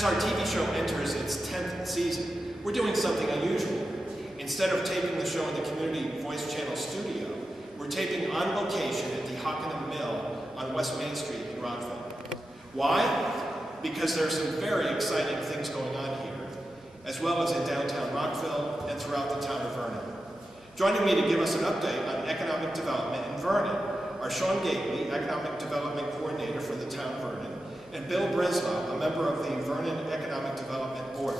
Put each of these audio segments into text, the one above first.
As our TV show enters its 10th season, we're doing something unusual. Instead of taping the show in the Community Voice Channel studio, we're taping on location at the Hammerfell Mill on West Main Street in Rockville. Why? Because there are some very exciting things going on here, as well as in downtown Rockville and throughout the town of Vernon. Joining me to give us an update on economic development in Vernon are Sean Gately, Economic Development Coordinator for the town of Vernon, and Bill Breslau, a member of the Vernon Economic Development Board.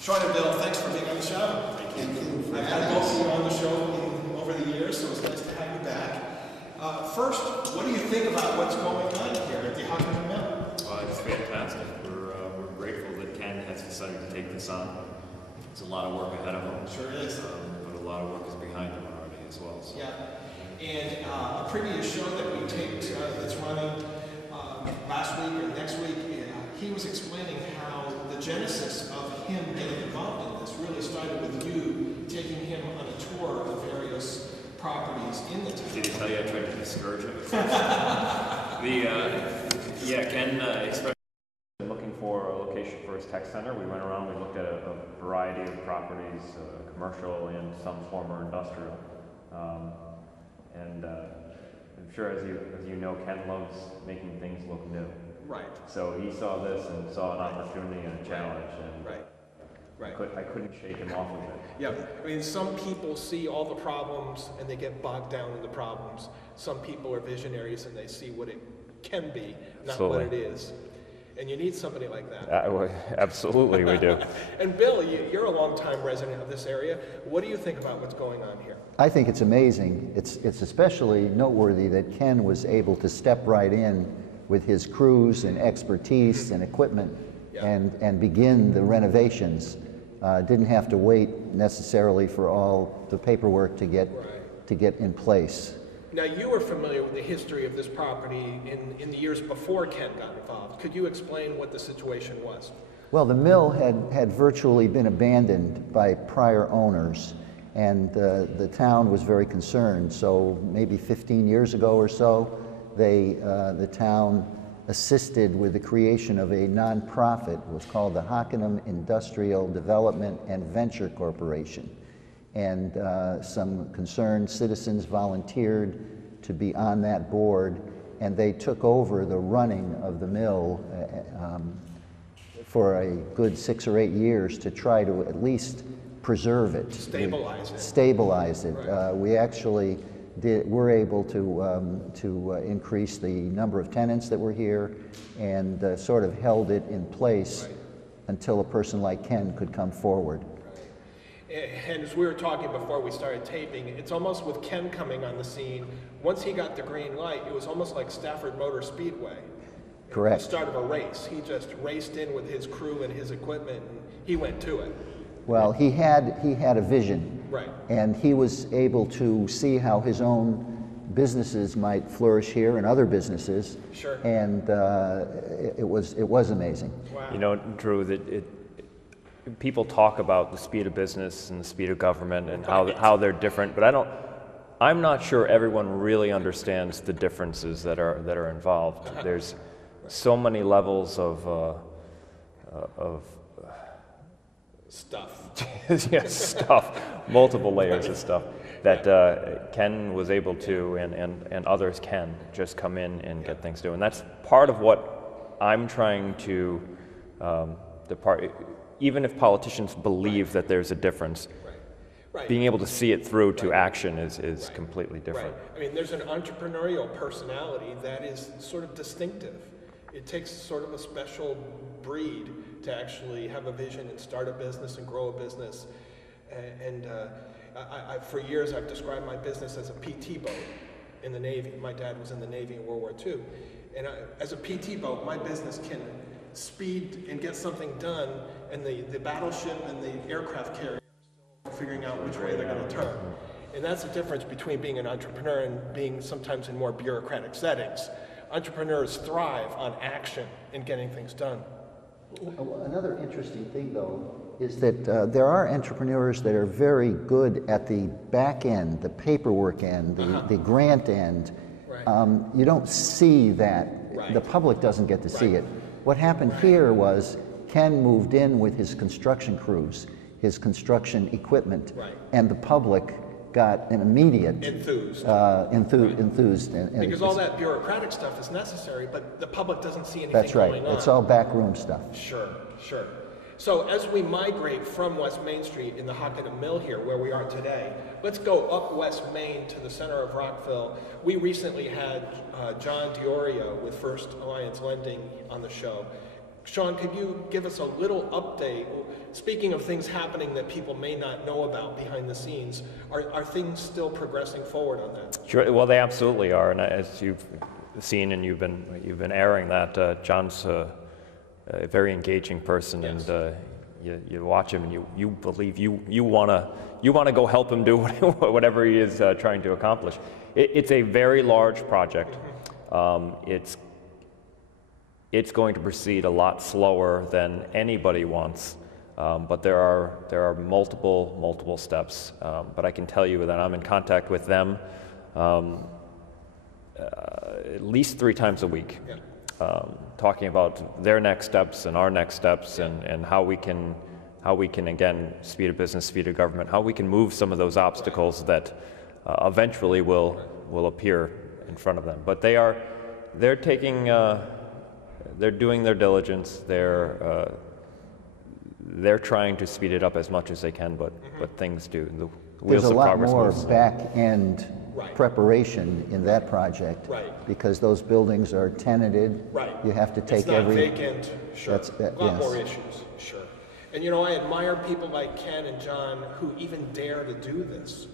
Sean and Bill, thanks for being on the show. Thank you. I've had both of you on the show over the years, so it's nice to have you back. First, what do you think about what's going on here at the Hammerfell Mill? It's fantastic. We're grateful that Ken has decided to take this on. It's a lot of work ahead of him. Sure is. But a lot of work is behind him already as well. So. Yeah. And a previous show that we taped that's running last week or next week, he was explaining how the genesis of him getting involved in this really started with you taking him on a tour of various properties in the town. Did he tell you I tried to discourage him? Ken expressed looking for a location for his tech center. We went around, we looked at a variety of properties, commercial and some former industrial. I'm sure as you know, Ken loves making things look new. Right. So he saw this and saw an opportunity and a challenge, and Right. I couldn't shake him off of it. Yeah, I mean, some people see all the problems and they get bogged down in the problems. Some people are visionaries and they see what it can be, not Absolutely. what it is. And you need somebody like that. Absolutely, we do. And Bill, you're a longtime resident of this area. What do you think about what's going on here? I think it's amazing. It's especially noteworthy that Ken was able to step right in with his crews and expertise and equipment and begin the renovations. Didn't have to wait necessarily for all the paperwork to get in place. Now, you were familiar with the history of this property in the years before Ken got involved. Could you explain what the situation was? Well, the mill had virtually been abandoned by prior owners, and the town was very concerned. So maybe 15 years ago or so, the town assisted with the creation of a nonprofit. It was called the Hockenham Industrial Development and Venture Corporation. And some concerned citizens volunteered to be on that board, and they took over the running of the mill for a good 6 or 8 years to try to at preserve it. Stabilize it. Stabilize it. Right. We actually were able to increase the number of tenants that were here and sort of held it in place until a person like Ken could come forward. And as we were talking before we started taping, it's almost with Ken coming on the scene, once he got the green light, it was almost like Stafford Motor Speedway. Correct. The start of a race. He just raced in with his crew and his equipment, and he went to it. Well, he had a vision. Right. And he was able to see how his own businesses might flourish here and other businesses. Sure. And it was amazing. Wow. You know, Drew, that people talk about the speed of business and the speed of government and how they're different, but I'm not sure everyone really understands the differences that are involved. There's so many levels of stuff. Yes, stuff, multiple layers of stuff that Ken was able to, and others can just come in and get things done. And that's part of what I'm trying to, even if politicians believe that there's a difference, being able to see it through to action is completely different. Right. I mean, there's an entrepreneurial personality that is sort of distinctive. It takes sort of a special breed to actually have a vision and start a business and grow a business. And for years, I've described my business as a PT boat in the Navy. My dad was in the Navy in World War II. And as a PT boat, my business can speed and get something done, and the battleship and the aircraft carrier are figuring out which way they're going to turn. And that's the difference between being an entrepreneur and being sometimes in more bureaucratic settings. Entrepreneurs thrive on action and getting things done. Another interesting thing, though, is that there are entrepreneurs that are very good at the back end, the paperwork end, the grant end. Right. You don't see that. Right. The public doesn't get to see it. What happened here was Ken moved in with his construction crews, his construction equipment, and the public got an immediate enthused. Enthused. Because all that bureaucratic stuff is necessary, but the public doesn't see anything that's right. going on. It's all backroom stuff. Sure, sure. So as we migrate from West Main Street in the Hockenham Mill here, where we are today, let's go up West Main to the center of Rockville. We recently had John Diorio with First Alliance Lending on the show. Sean, could you give us a little update? Speaking of things happening that people may not know about behind the scenes, are things still progressing forward on that? Sure. Well, they absolutely are, and as you've seen and you've been airing that, John's a very engaging person, yes. And you watch him and you believe you wanna go help him do whatever he is trying to accomplish. It's a very large project. It's going to proceed a lot slower than anybody wants, but there are multiple steps. But I can tell you that I'm in contact with them at least 3 times a week, talking about their next steps and our next steps, and how we can again speed of business, speed of government, how we can move some of those obstacles that eventually will appear in front of them. But they're doing their diligence. They're trying to speed it up as much as they can, but things do. The wheels There's a of lot progress more moves. back-end preparation in that project, because those buildings are tenanted. Right. You have to take it's not every vacant. Sure. A lot yes. more issues. Sure. And you know, I admire people like Ken and John who even dare to do this,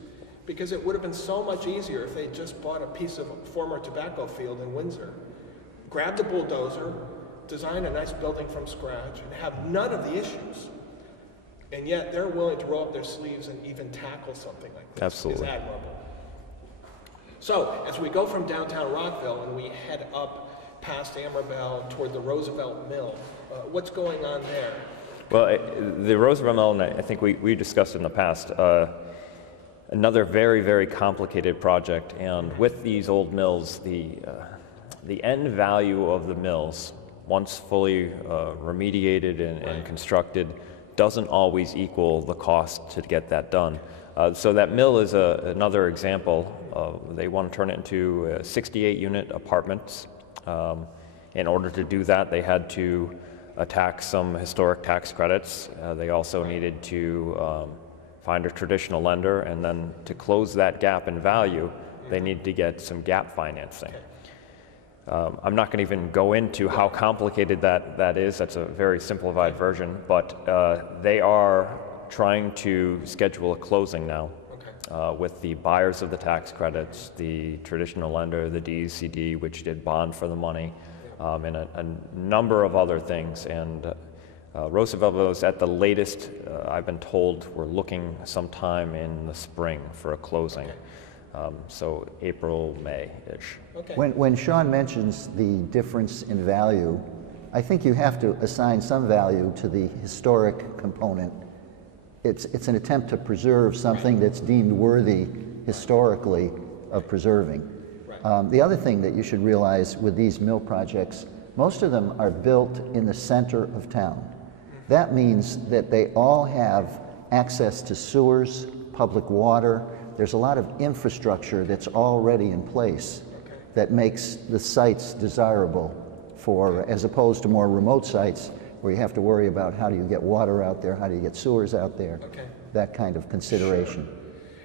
because it would have been so much easier if they just bought a piece of former tobacco field in Windsor, grab the bulldozer, design a nice building from scratch, and have none of the issues. And yet they're willing to roll up their sleeves and even tackle something like this. Absolutely. It's admirable. So as we go from downtown Rockville and we head up past Hammerfell toward the Roosevelt Mill, what's going on there? Well, the Roosevelt Mill, and I think we discussed it in the past, another very, very complicated project. And with these old mills, the end value of the mills, once fully remediated and constructed, doesn't always equal the cost to get that done. So that mill is another example. They want to turn it into 68-unit apartments. In order to do that, they had to attack some historic tax credits. They also needed to find a traditional lender, and then to close that gap in value, they need to get some gap financing. I'm not going to even go into how complicated that is. That's a very simplified version, but they are trying to schedule a closing now with the buyers of the tax credits, the traditional lender, the DECD, which did bond for the money, and a number of other things. And Roosevelt was at the latest, I've been told, we're looking sometime in the spring for a closing. So April, May-ish. Okay. When Sean mentions the difference in value, I think you have to assign some value to the historic component. It's an attempt to preserve something that's deemed worthy historically of preserving. The other thing that you should realize with these mill projects, most of them are built in the center of town. That means that they all have access to sewers, public water. There's a lot of infrastructure that's already in place that makes the sites desirable for, as opposed to more remote sites where you have to worry about how do you get water out there, how do you get sewers out there, that kind of consideration. Sure.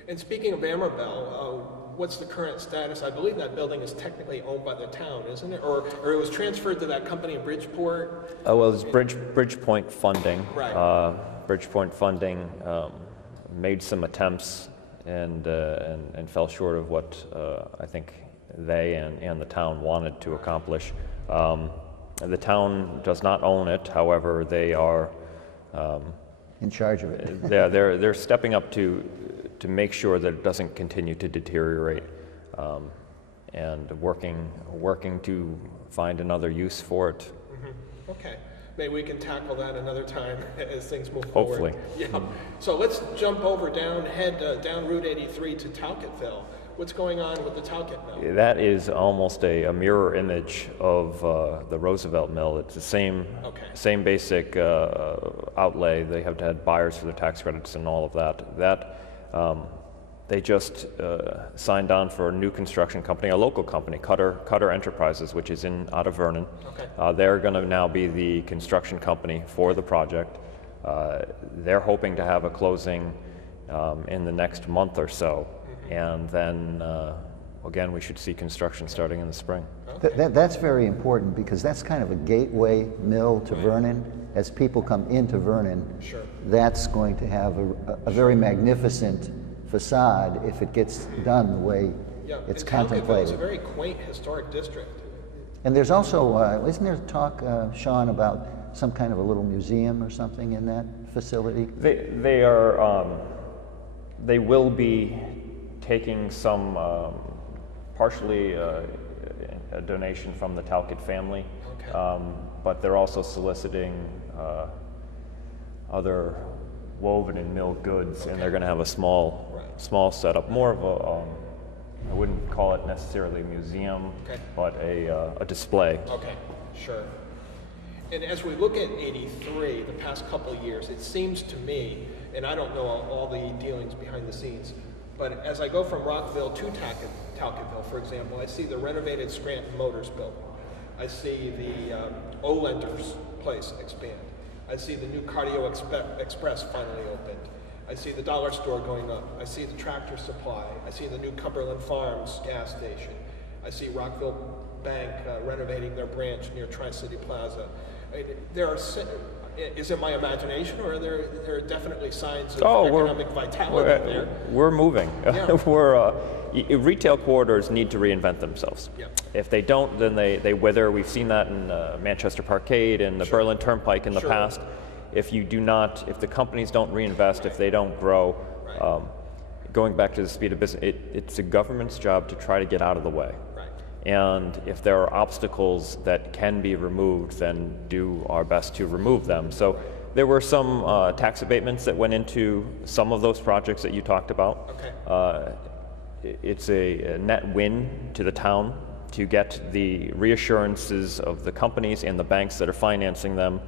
And speaking of Hammerfell, what's the current status? I believe that building is technically owned by the town, isn't it? Or it was transferred to that company in Bridgeport? Oh, well, it's Bridgepoint Funding. Right. Bridgepoint Funding made some attempts and fell short of what I think they and the town wanted to accomplish. The town does not own it, however, they are in charge of it. they're stepping up to make sure that it doesn't continue to deteriorate, and working to find another use for it. Mm-hmm. Okay. Maybe we can tackle that another time as things move Hopefully. forward. Yeah. So let's jump over head down Route 83 to Talcottville. What's going on with the Talcott Mill? That is almost a mirror image of the Roosevelt Mill. It's the same basic outlay. They have to have buyers for the tax credits and all of that. They just signed on for a new construction company, a local company, Cutter Enterprises, which is out of Vernon. Okay. They're going to now be the construction company for the project. They're hoping to have a closing in the next month or so, and then again we should see construction starting in the spring. Okay. That's very important because that's kind of a gateway mill to Vernon. As people come into Vernon, sure, that's going to have a very magnificent facade if it gets done the way it's contemplated. It's a very quaint historic district. And there's also, isn't there talk, Sean, about some kind of a little museum or something in that facility? They will be taking some partially a donation from the Talcott family, but they're also soliciting other woven and mill goods, and they're going to have a small setup, more of a I wouldn't call it necessarily a museum, but a display. Okay, sure. And as we look at 83, the past couple of years, it seems to me, and I don't know all the dealings behind the scenes, but as I go from Rockville to Talcottville, for example, I see the renovated Scranton Motors building. I see the Olender's place expand. I see the new Cardio Express finally opened. I see the dollar store going up. I see the Tractor Supply. I see the new Cumberland Farms gas station. I see Rockville Bank renovating their branch near Tri-City Plaza. I mean, is it my imagination, or are there are definitely signs of economic vitality there? We're moving. Yeah. Retail corridors need to reinvent themselves. Yeah. If they don't, then they wither. We've seen that in Manchester Parkade and the Berlin Turnpike in the past. If the companies don't reinvest, if they don't grow, going back to the speed of business, it's a government's job to try to get out of the way. And if there are obstacles that can be removed, then do our best to remove them. So there were some tax abatements that went into some of those projects that you talked about. It's a net win to the town to get the reassurances of the companies and the banks that are financing them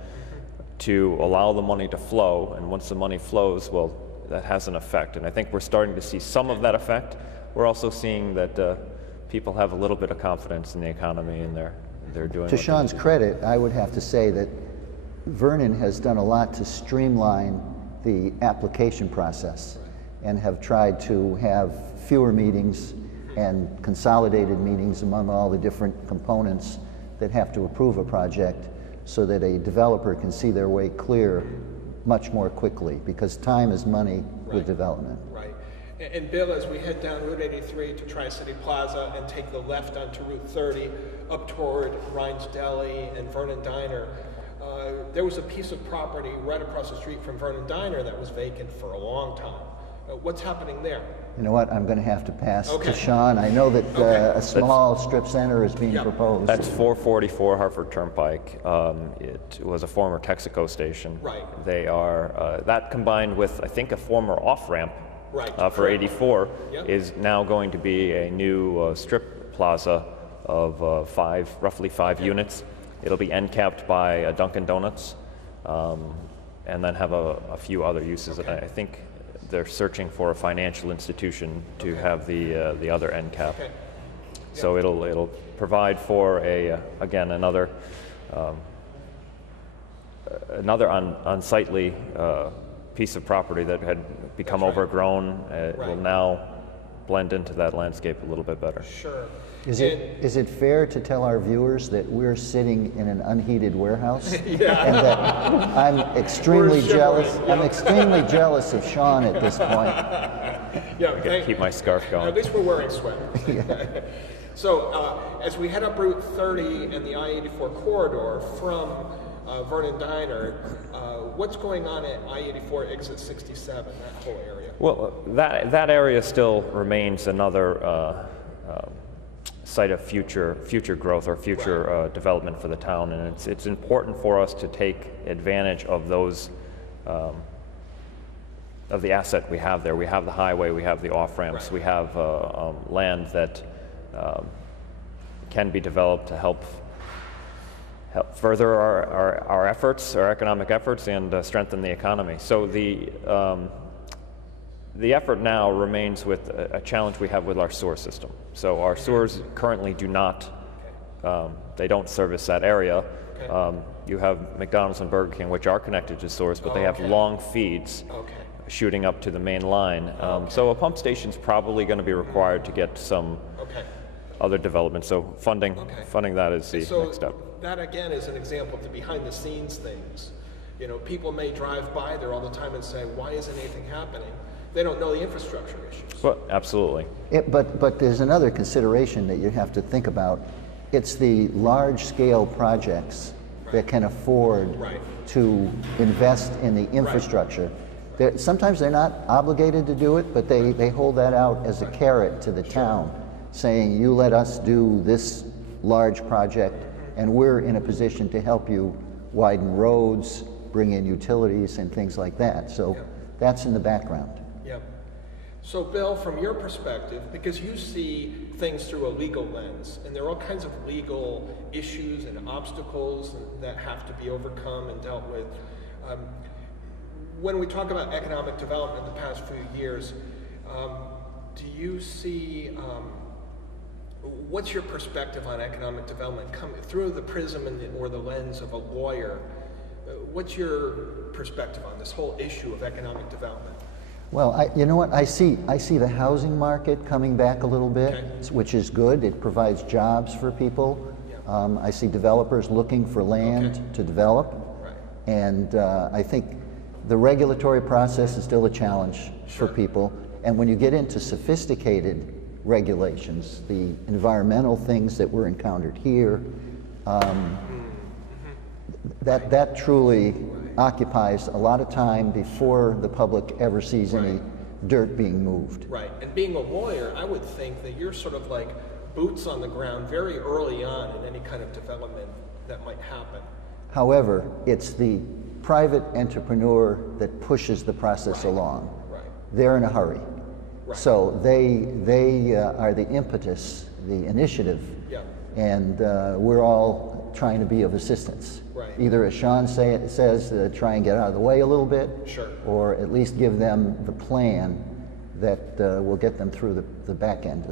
to allow the money to flow. And once the money flows, well, that has an effect. And I think we're starting to see some of that effect. We're also seeing that people have a little bit of confidence in the economy, and they're doing. To Sean's credit, I would have to say that Vernon has done a lot to streamline the application process and have tried to have fewer meetings and consolidated meetings among all the different components that have to approve a project, so that a developer can see their way clear much more quickly, because time is money with development. Right. And Bill, as we head down Route 83 to Tri-City Plaza and take the left onto Route 30 up toward Rhines Deli and Vernon Diner, there was a piece of property right across the street from Vernon Diner that was vacant for a long time. What's happening there? You know what, I'm going to have to pass to Sean. I know that a small strip center is being proposed. That's 444 Hartford Turnpike. It was a former Texaco station. They are, that combined with, I think, a former off-ramp for 84 is now going to be a new strip plaza of roughly five units. It'll be end capped by a Dunkin' Donuts, and then have a few other uses. And I think they're searching for a financial institution to have the other end cap. So it'll provide for again another unsightly piece of property that had become overgrown. It will now blend into that landscape a little bit better. Sure. Is it fair to tell our viewers that we're sitting in an unheated warehouse? And that I'm extremely jealous. I'm extremely jealous of Sean at this point. I gotta keep my scarf going. At least we're wearing sweaters. So as we head up Route 30 and the I84 corridor from Vernon Diner, what's going on at I84 Exit 67, that whole area? Well, that area still remains another site of future growth or future development for the town, and it's important for us to take advantage of those the asset we have there. We have the highway, we have the off-ramps, we have land that can be developed to help further our efforts, our economic efforts, and strengthen the economy. So the effort now remains with a challenge we have with our sewer system. So our sewers currently do not, they don't service that area. You have McDonald's and Burger King, which are connected to sewers, but they have long feeds shooting up to the main line. So a pump station is probably going to be required to get some other development. So funding that is the next step. That again is an example of the behind the scenes things. You know, people may drive by there all the time and say, why isn't anything happening? They don't know the infrastructure issues. Well, absolutely. But there's another consideration that you have to think about. It's the large scale projects that can afford to invest in the infrastructure. Sometimes they're not obligated to do it, but they hold that out as a carrot to the town, saying, you let us do this large project, and we're in a position to help you widen roads, bring in utilities, and things like that. So that's in the background. Yep. So Bill, from your perspective, because you see things through a legal lens, and there are all kinds of legal issues and obstacles that have to be overcome and dealt with. When we talk about economic development in the past few years, do you see, what's your perspective on economic development coming through the prism or the lens of a lawyer? What's your perspective on this whole issue of economic development? Well, you know what, I see the housing market coming back a little bit, which is good. It provides jobs for people. I see developers looking for land to develop. And I think the regulatory process is still a challenge for people. And when you get into sophisticated regulations, the environmental things that were encountered here, that truly occupies a lot of time before the public ever sees any dirt being moved. Right, and being a lawyer, I would think that you're sort of like boots on the ground very early on in any kind of development that might happen. However, it's the private entrepreneur that pushes the process along. They're in a hurry. So they are the impetus, the initiative, and we're all trying to be of assistance. Either, as Sean says, try and get out of the way a little bit, or at least give them the plan that will get them through the back end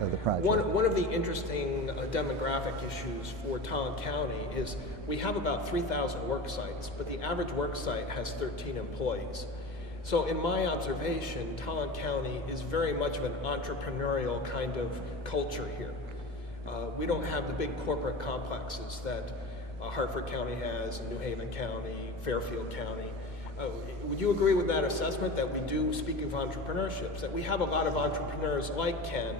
of the project. One of the interesting demographic issues for Tolland County is we have about 3,000 work sites, but the average work site has 13 employees. So in my observation, Tolland County is very much of an entrepreneurial kind of culture here. We don't have the big corporate complexes that Hartford County has, and New Haven County, Fairfield County. Would you agree with that assessment that we do, speaking of entrepreneurships, that we have a lot of entrepreneurs like Ken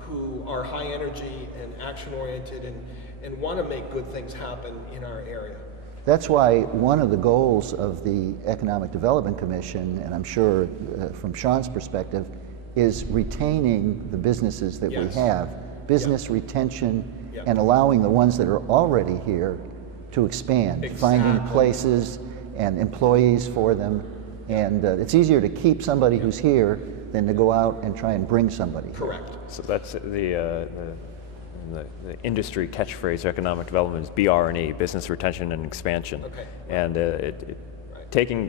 who are high energy and action oriented and want to make good things happen in our area? That's why one of the goals of the Economic Development Commission, and I'm sure from Sean's perspective, is retaining the businesses that we have, business retention, and allowing the ones that are already here to expand, finding places and employees for them. And it's easier to keep somebody who's here than to go out and try and bring somebody. Correct. So that's the industry catchphrase, economic development, is BR&E, business retention and expansion. And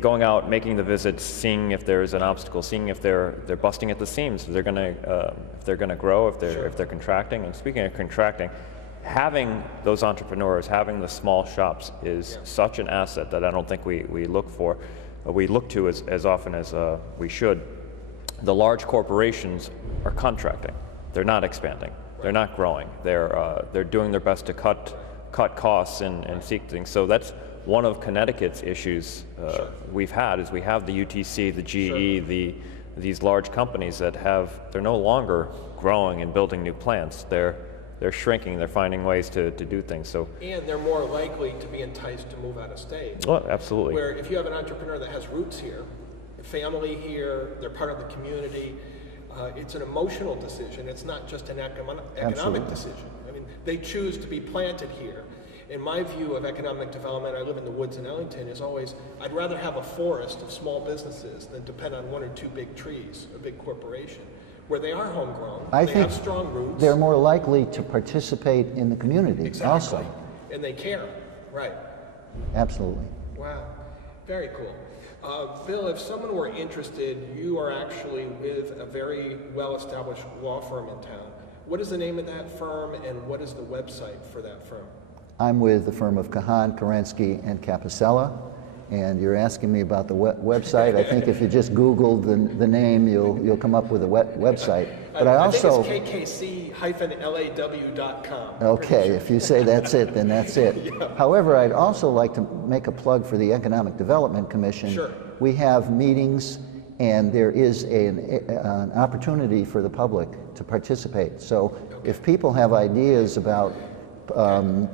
going out, making the visits, seeing if there's an obstacle, seeing if they're busting at the seams, if they're gonna grow, if they're contracting. And speaking of contracting, having those entrepreneurs, having the small shops is such an asset that I don't think we look to as often as we should. The large corporations are contracting; they're not expanding. They're not growing. They're doing their best to cut costs and seek things. So that's one of Connecticut's issues we've had, is we have the UTC, the GE, these large companies that they're no longer growing and building new plants. They're shrinking. They're finding ways to do things. So and they're more likely to be enticed to move out of state. Well, absolutely. Where if you have an entrepreneur that has roots here, family here, they're part of the community. It's an emotional decision. It's not just an economic decision. I mean, they choose to be planted here. And my view of economic development, I live in the woods in Ellington, is always, I'd rather have a forest of small businesses than depend on one or two big trees, a big corporation, where they are homegrown, they have strong roots. They're more likely to participate in the community also. And they care, right. Absolutely. Wow, very cool. Bill, if someone were interested, you are actually with a very well-established law firm in town. What is the name of that firm, and what is the website for that firm? I'm with the firm of Kahan, Kerensky, and Capicella, and you're asking me about the website. I think if you just Google the name, you'll come up with a website. But I also think it's kkc-law.com. Okay, if you say that's it, then that's it. Yeah. However, I'd also like to make a plug for the Economic Development Commission. Sure. We have meetings, and there is an opportunity for the public to participate. So if people have ideas about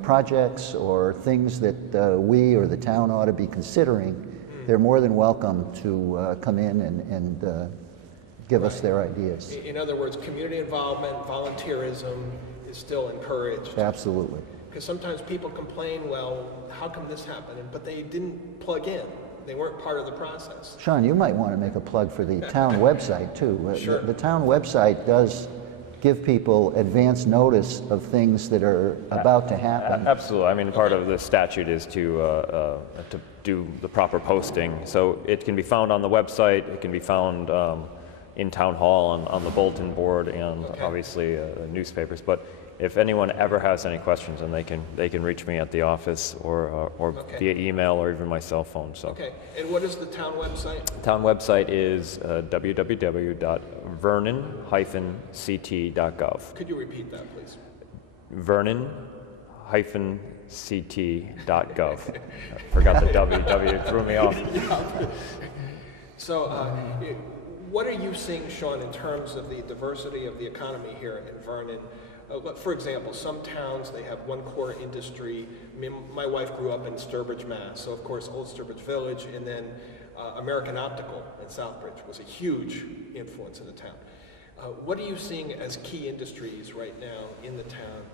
projects or things that we or the town ought to be considering, they're more than welcome to come in and give us their ideas. In other words, community involvement, volunteerism is still encouraged. Absolutely. Because sometimes people complain, well, how come this happened? But they didn't plug in. They weren't part of the process. Sean, you might want to make a plug for the town website too. Sure. The town website does give people advance notice of things that are about to happen. Absolutely. I mean, part of the statute is to do the proper posting. So it can be found on the website. It can be found in town hall on the bulletin board and obviously newspapers. But if anyone ever has any questions, then they can reach me at the office or via email or even my cell phone. So. Okay. And what is the town website? The town website is www.vernon-ct.gov. Could you repeat that, please? Vernon-ct.gov. Forgot the W threw me off. So, what are you seeing, Sean, in terms of the diversity of the economy here in Vernon? For example, some towns, they have one core industry. My wife grew up in Sturbridge, Mass. So, of course, Old Sturbridge Village, and then American Optical in Southbridge was a huge influence in the town. What are you seeing as key industries right now in the town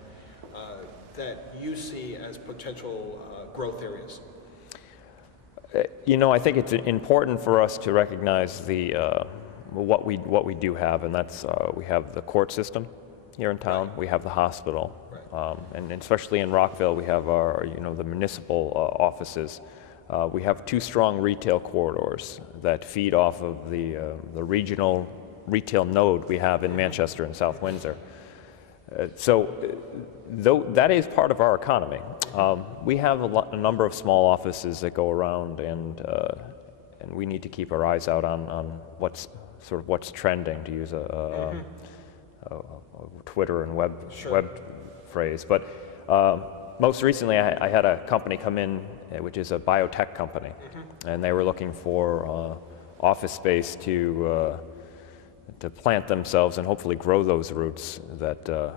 that you see as potential growth areas? You know, I think it's important for us to recognize what we do have, and that's we have the court system here in town. We have the hospital, and especially in Rockville, we have the municipal offices. We have two strong retail corridors that feed off of the regional retail node we have in Manchester and South Windsor. So that is part of our economy. We have a number of small offices that go around, and we need to keep our eyes out on what's trending, to use a Twitter and web phrase. But most recently, I had a company come in, which is a biotech company, and they were looking for office space to plant themselves and hopefully grow those roots that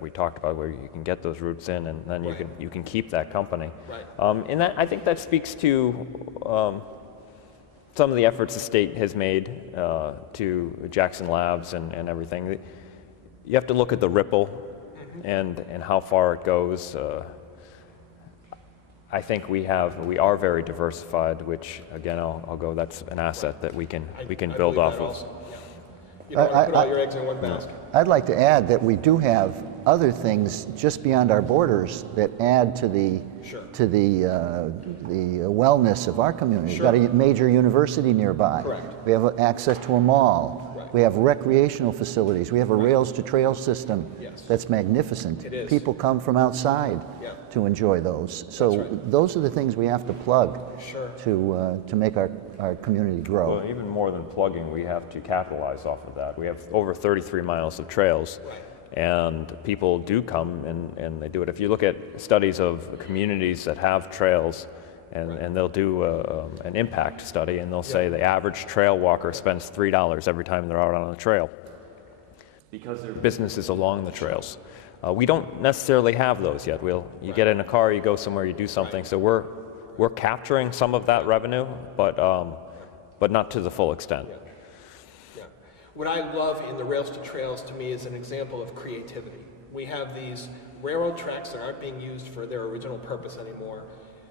we talked about, where you can get those roots in, and then you can keep that company. And that, I think that speaks to some of the efforts the state has made to Jackson Labs and everything. You have to look at the ripple and how far it goes. I think we are very diversified, which again I'll go. That's an asset that we can build off of. Also. You don't want to put all your eggs in one basket. I'd like to add that we do have other things just beyond our borders that add to the wellness of our community. We've got a major university nearby. Correct. We have access to a mall. We have recreational facilities. We have a rails to trail system that's magnificent. It is. People come from outside to enjoy those. So those are the things we have to plug to make our community grow. Well, even more than plugging, we have to capitalize off of that. We have over 33 miles of trails, and people do come and they do it. If you look at studies of communities that have trails, and they'll do an impact study, and they'll say the average trail walker spends $3 every time they're out on the trail because their business is along the trails. We don't necessarily have those yet. You get in a car, you go somewhere, you do something. So we're capturing some of that revenue, but not to the full extent. What I love in the Rails to Trails, to me, is an example of creativity. We have these railroad tracks that aren't being used for their original purpose anymore.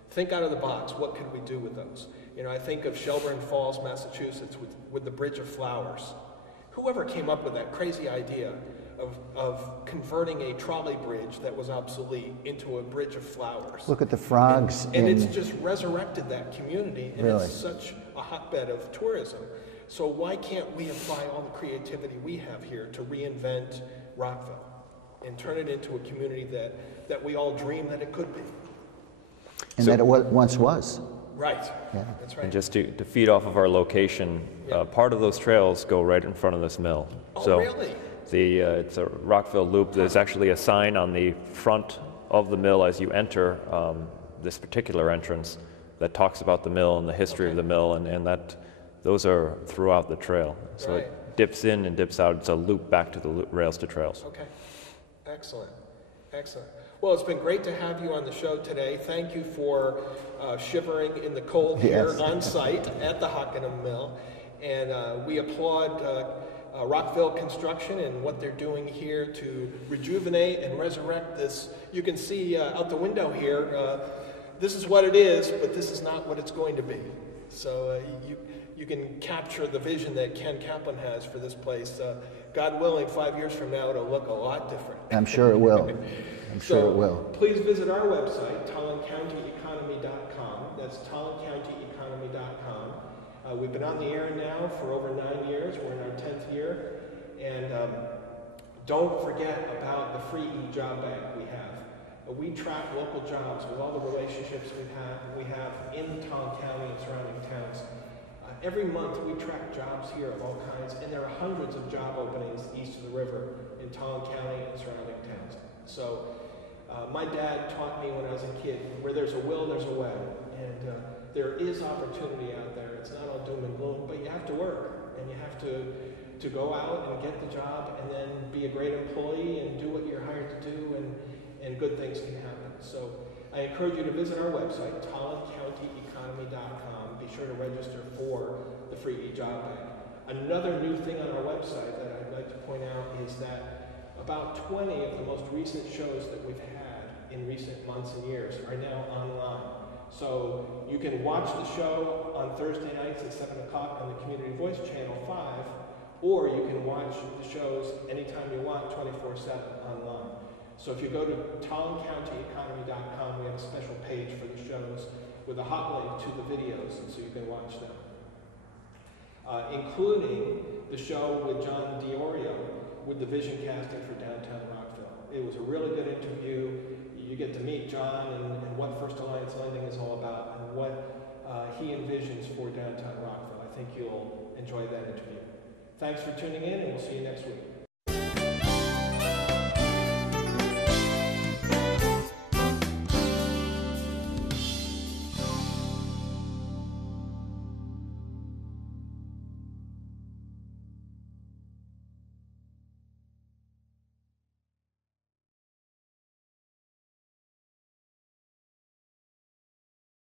Think out of the box. What could we do with those? You know, I think of Shelburne Falls, Massachusetts, with the Bridge of Flowers. Whoever came up with that crazy idea of converting a trolley bridge that was obsolete into a bridge of flowers? Look at the frogs. And it's just resurrected that community, and Really? it's such a hotbed of tourism. So why can't we apply all the creativity we have here to reinvent Rockville and turn it into a community that we all dream that it could be? And that it once was. Right. Yeah. That's right. And just to feed off of our location, part of those trails go right in front of this mill. Oh, So really? it's a Rockville loop. There's actually a sign on the front of the mill as you enter this particular entrance that talks about the mill and the history of the mill, and those are throughout the trail. So Right. it dips in and dips out. It's a loop back to the rails to trails. Okay. Excellent. Excellent. Well, it's been great to have you on the show today. Thank you for shivering in the cold here Yes. on site at the Hockenham Mill. And we applaud Rockville Construction and what they're doing here to rejuvenate and resurrect this. You can see out the window here, this is what it is, but this is not what it's going to be. So you can capture the vision that Ken Kaplan has for this place. God willing, 5 years from now, it'll look a lot different. I'm sure it will. I'm sure it will. Please visit our website, TollandCountyEconomy.com. That's TollandCountyEconomy.com. We've been on the air now for over 9 years. We're in our 10th year. And don't forget about the free e-job bank we have. We track local jobs with all the relationships we have in Tolland County and surrounding towns. Every month we track jobs here of all kinds, and there are hundreds of job openings east of the river in Tolland County and surrounding towns. So my dad taught me when I was a kid, where there's a will, there's a way. And there is opportunity out there. It's not all doom and gloom, but you have to work, and you have to go out and get the job, and then be a great employee and do what you're hired to do, and good things can happen. So I encourage you to visit our website, TollandCountyEconomy.com. Be sure to register for the free e-job bank. Another new thing on our website that I'd like to point out is that about 20 of the most recent shows that we've had in recent months and years are now online. So you can watch the show on Thursday nights at 7 o'clock on the Community Voice Channel 5, or you can watch the shows anytime you want, 24/7 online. So if you go to TollandCountyEconomy.com, we have a special page for the shows with a hot link to the videos, so you can watch them. Including the show with John DiOrio with the vision casting for downtown Rockville. It was a really good interview. You get to meet John and what First Alliance Lending is all about and what he envisions for downtown Rockville. I think you'll enjoy that interview. Thanks for tuning in, and we'll see you next week.